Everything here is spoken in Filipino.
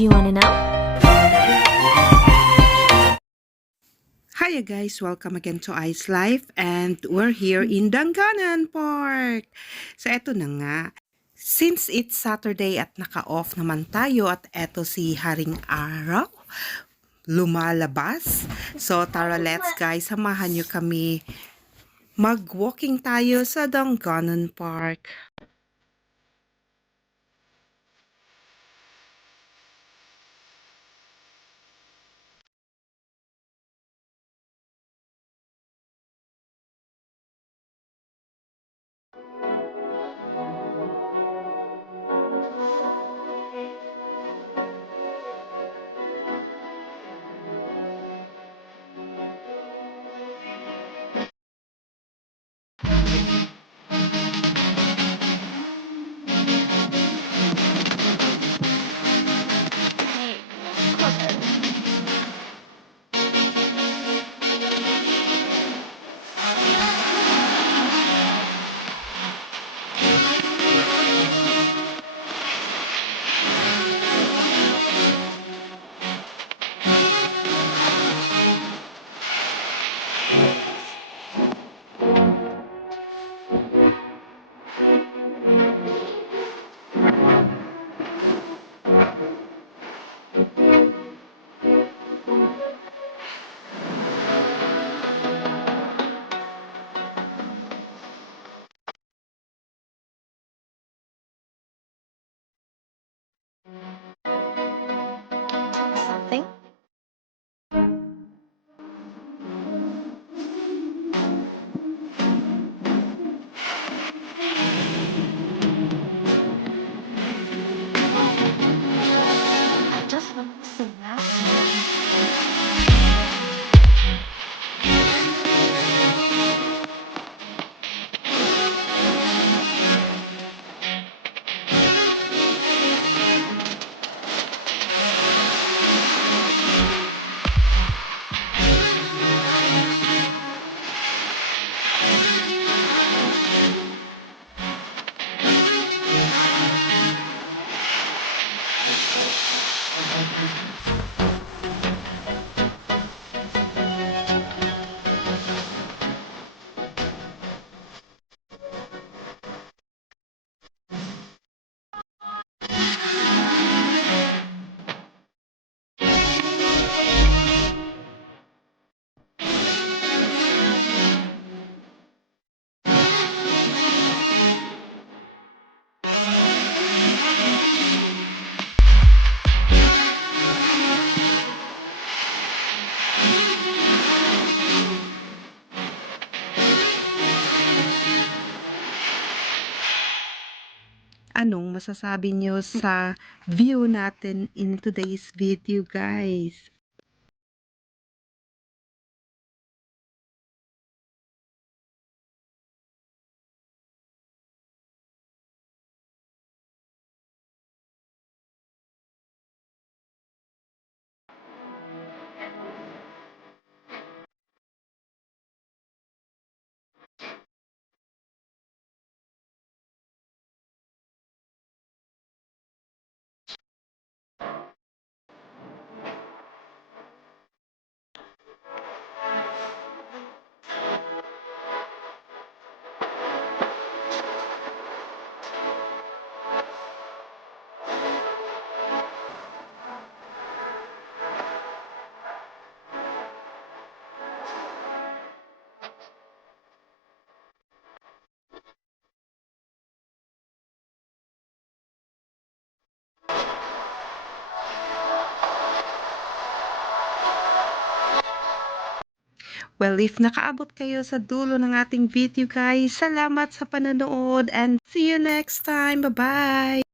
Do you want to know? Hiya guys, welcome again to Ice Life and we're here in Danganan Park. So eto na nga, since it's Saturday at naka-off naman tayo at eto si Haring Araw lumalabas. So tara let's guys, samahan nyo kami mag-walking tayo sa Danganan Park. Something? I just want to see that. Anong masasabi nyo sa view natin in today's video guys? Well, if nakaabot kayo sa dulo ng ating video guys, salamat sa panonood and see you next time. Bye-bye!